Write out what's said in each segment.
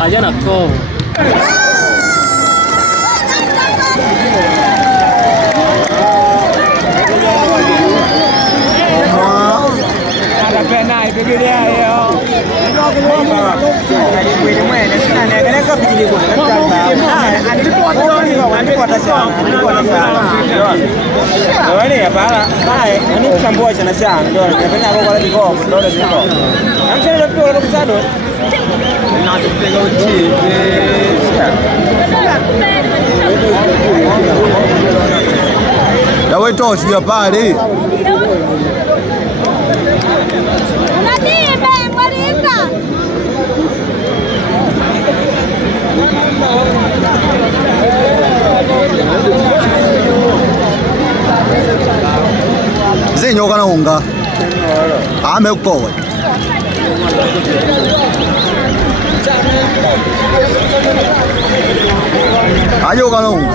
Aja nako. Pena ipigilia hiyo. Mwili mwene sina nega kwa bigili kwa ndio. Andiko atasema. Wale hapa bae ani kuchambua cha nasha ndio napenda kwa wale biko ndio ndio. Amchana ndio kwa kusado. Na tupiga uchi. Yawe toshi ya pale. Zinyo kana unga. Ame ukowe. Ayo kana unga.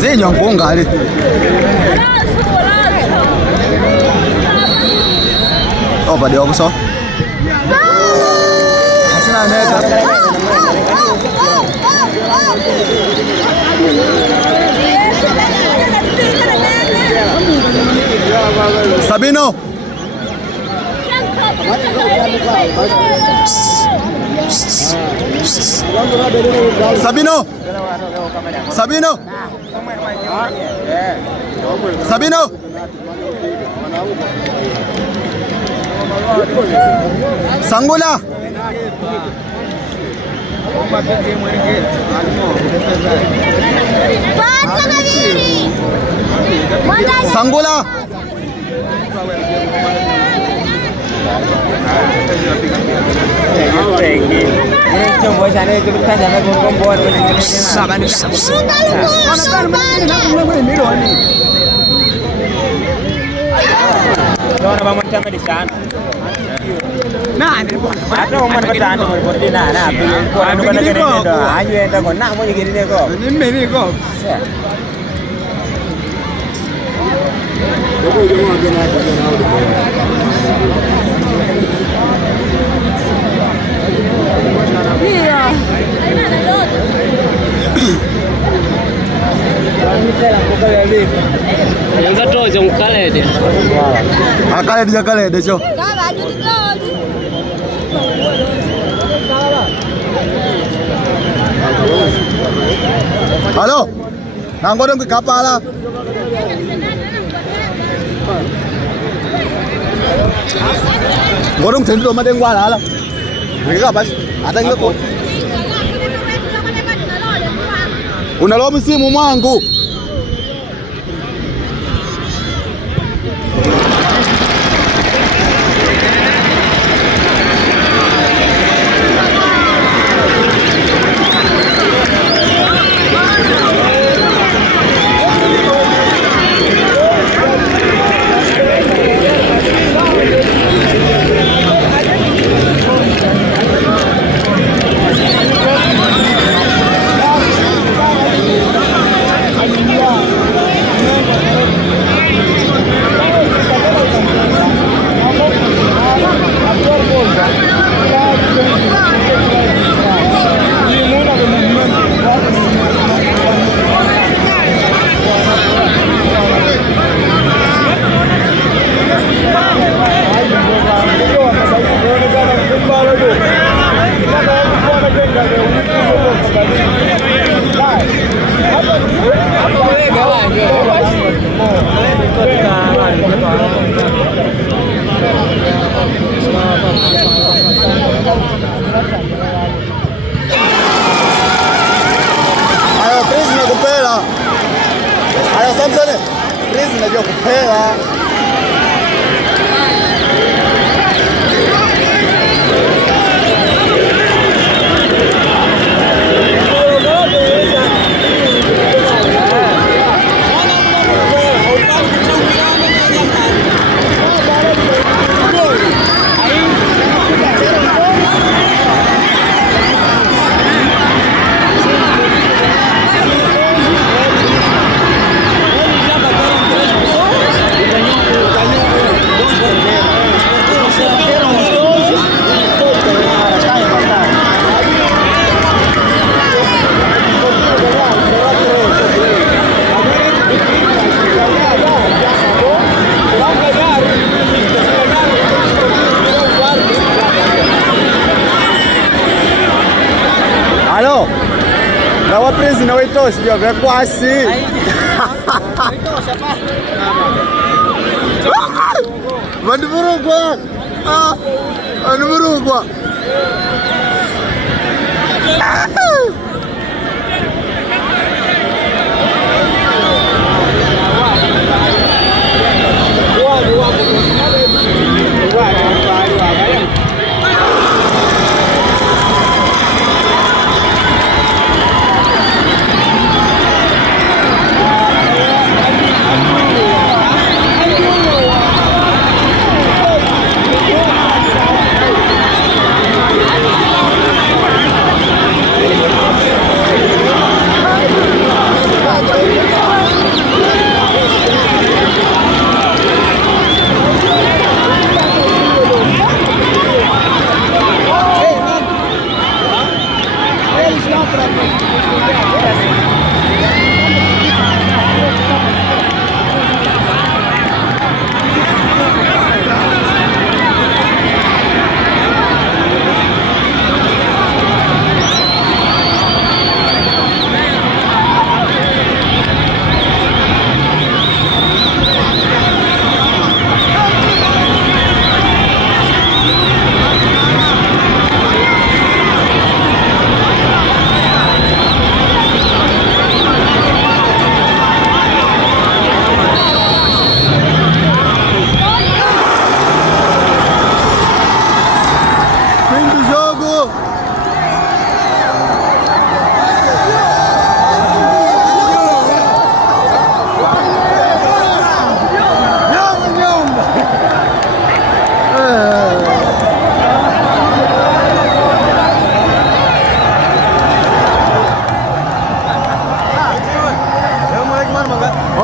Zinyo ngonga ali. Oh, pada aku so. Asina neka. Sabino. Sabino. Sabino. Sabino. Sanggula. Sanggula. Nah, ini bukan. Ada orang bertahan dengan bordil nah, bukan negara itu. Ayo enta kau nak mau jadi ni kau. Ini meni kau. Iya. Yang kata jom kale dia. Kale dia jo. Halo. Nang godong ke kapal lah. Godong tentu rumah deng wala lah. Mereka apa? Ada yang kok. Unaloma simu mwangu. Ayo Chris nakupela. Ayo Samson. Chris najua kupela. Halo. Na waprezi na waitoshi vya vya kwasi. Vandivurugwa. Vandivurugwa.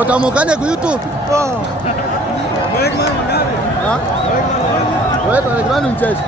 Utamukanya ku YouTube. Balik mana magari? Ha? Balik mana mchezo?